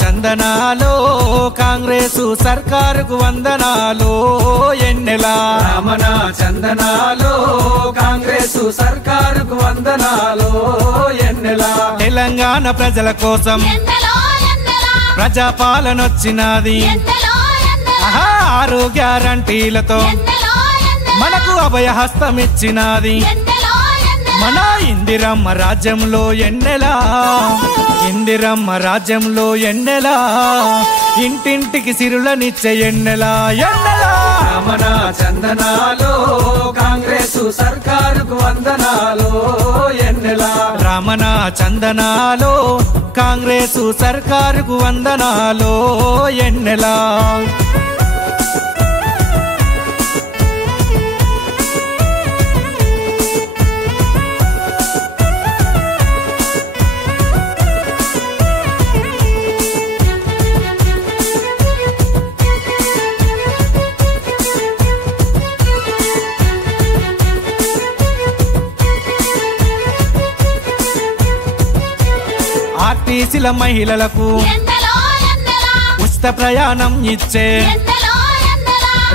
చందనాలో కాంగ్రెసు సర్కారుకు వందనాలో ఎన్నెల రమణ చందనాలో కాంగ్రెసు సర్కారుకు వందనాలో ఎన్నెల తెలంగాణ ప్రజల కోసం ప్రజాపాలనొచ్చినది ఆరు గ్యారంటీలతో మనకు అభయహస్తమిచ్చినది మన ఇందిరమ్మ రాజ్యంలో ఎన్నెల ఇందిరమ్మ రాజ్యంలో ఎన్నెల ఇంటింటికి సిరులనిచ్చే ఎన్నెల ఎన్నెల రమణ చందనాలో కాంగ్రెసు సర్కారుకు వందనాలో ఎన్నెల రమణ చందనాలో కాంగ్రెసు సర్కారుకు వందనాలో ఎన్నెల ఆర్టీసీల మహిళలకు ఉచిత ప్రయాణం ఇచ్చే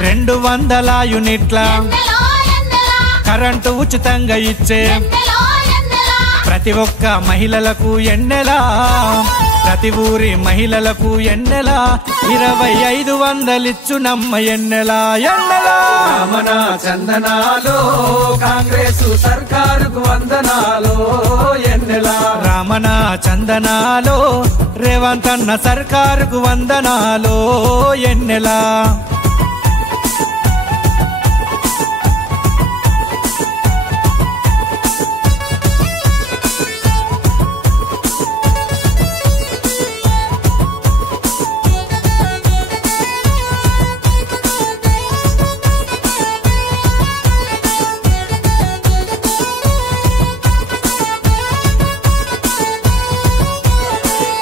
200 యూనిట్ల కరెంటు ఉచితంగా ఇచ్చే ప్రతి ఒక్క మహిళలకు ఎన్నెల ప్రతి ఊరి మహిళలకు ఎన్నెల 2500 ఇచ్చునమ్మ ఎన్నెల ఎన్నెల రమణ చందనాలో కాంగ్రెసు సర్కారుకు వందనాలో ఎన్నెల రమణ చందనాలో రేవంత్ అన్న సర్కారుకు వందనాలో ఎన్నెల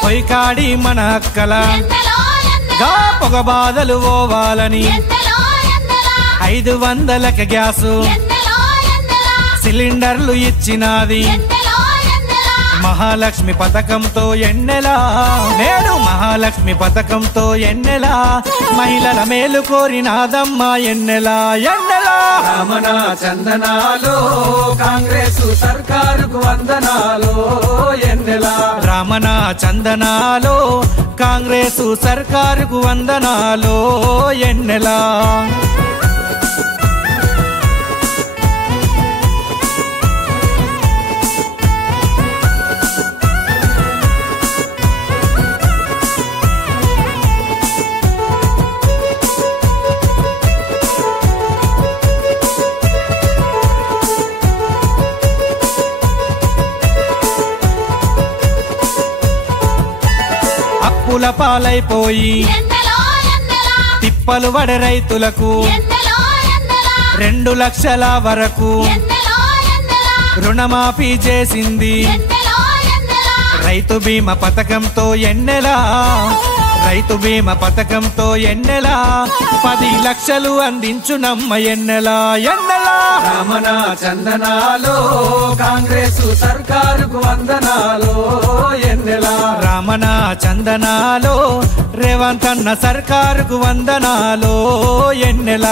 పొయ్యికాడి మన అక్కల గా పొగ బాధలు పోవాలని 500కి గ్యాసు సిలిండర్లు ఇచ్చినది మహాలక్ష్మి పథకంతో ఎన్నెల నేడు మహాలక్ష్మి పథకంతో ఎన్నెల మహిళల మేలు కోరినాదమ్మ ఎన్నెల ఎన్నెల రమణ చందనాలో కాంగ్రెసు సర్కారుకు వందనాలో ఎన్నెల రమణ చందనాలో కాంగ్రెసు సర్కారుకు వందనాలో ఎన్నెల అప్పుల పాలైపోయి తిప్పలు పడే రైతులకు 2 లక్షల వరకు రుణమాఫీ చేసింది రైతు బీమా పథకంతో ఎన్నెల రైతు బీమా పథకంతో ఎన్నెల 10 లక్షలు అందించునమ్మ ఎన్నెల ఎన్నెల రమణ చందనాలో కాంగ్రెసు సర్కారుకు వందనాలో ఎన్నెల రమణ చందనాలో రేవంత్ అన్న సర్కారుకు వందనాలో ఎన్నెల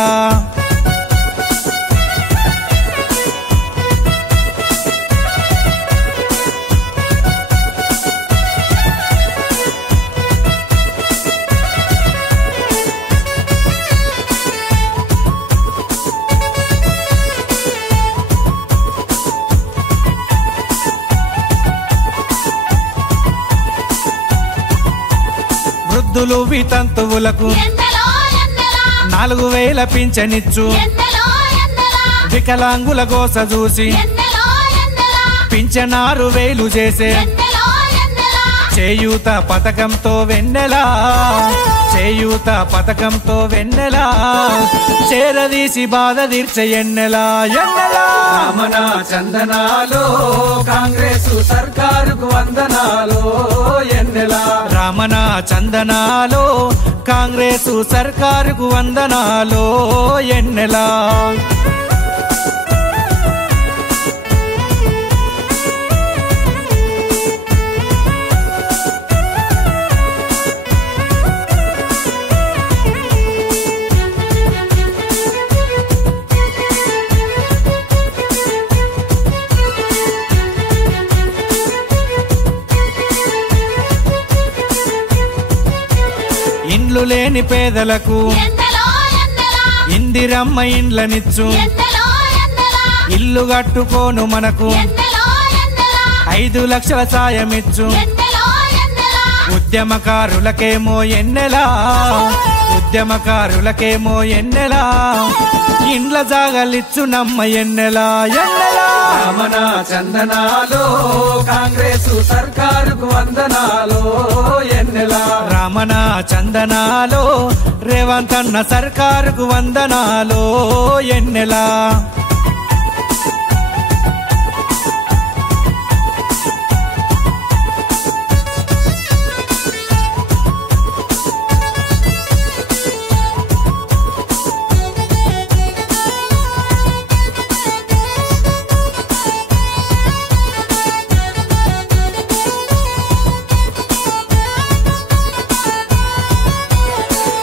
వృద్ధులు వితంతువులకు 4000 పింఛనిచ్చు వికలాంగుల కోస చూసి పింఛన్ 6000 చేసే చేయూత పథకంతో వెన్నెల చేయూత పథకంతో వెన్నెల చేరదీసి బాధ తీర్చే ఎన్నెల ఎన్నెల రమణ చందనాలో కాంగ్రెసు సర్కారుకు వందనాలో ఎన్నెల రమణ చందనాలో కాంగ్రెసు సర్కారుకు వందనాలో ఎన్నెల ఇండ్లు లేని పేదలకు ఇందిరమ్మ ఇండ్లనిచ్చు ఇల్లు కట్టుకోను మనకు 5 లక్షల సాయమిచ్చు ఉద్యమకారులకేమో ఎన్నెలా ఉద్యమకారులకేమో ఎన్నెలా ఇండ్ల జాగలిచ్చు నమ్మ ఎన్నెలా ఎన్నెలా రమణ చందనాలో కాంగ్రెస్ సర్కారుకు వందనాలో ఎన్నెలా రమణ చందనాలో రేవంత్ అన్న సర్కారుకు వందనాలో ఎన్నెలా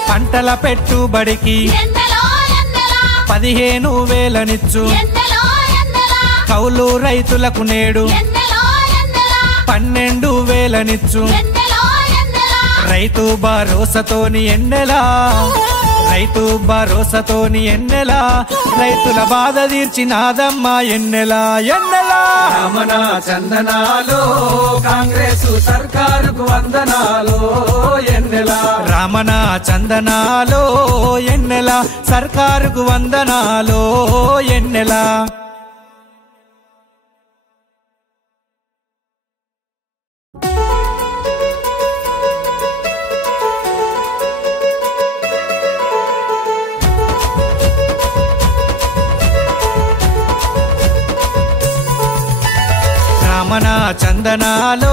పంటల పెట్టుబడికి 15,000నిచ్చు కౌలు రైతులకు నేడు 12,000నిచ్చు రైతు భరోసాతోని ఎన్నెలా రైతు భరోసాతోని ఎన్నెలా రైతుల బాధ తీర్చినాదమ్మ ఎన్నెలా ఎన్నెలా రమణ చందనాలో కాంగ్రెస్ సర్కారుకు వందనాలో ఎన్నెలా రమణ చందనాలో ఎన్నెలా సర్కారుకు వందనాలో ఎన్నెలా రమణ చందనాలో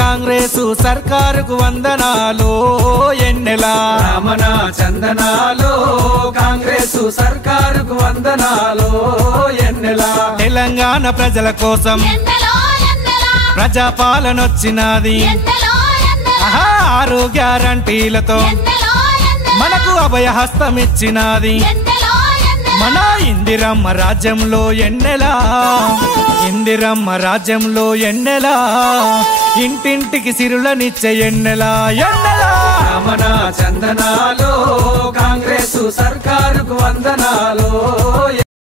కాంగ్రెస్ సర్కారుకు వందనాలో ఎన్నెలా రమణ చందనాలో కాంగ్రెస్ సర్కారుకు వందనాలో ఎన్నెలా తెలంగాణ ప్రజల కోసం ప్రజాపాలనొచ్చినది 6 గ్యారంటీలతో మనకు అభయహస్తమిచ్చినది మన ఇందిరమ్మ రాజ్యంలో ఎన్నెలా ఇందిరమ్మ రాజ్యంలో ఎన్నెలా ఇంటింటికి సిరులనిచ్చే ఎన్నెలా ఎన్నెలా రమణ చందనాలో కాంగ్రెస్ సర్కారుకు వందనాలో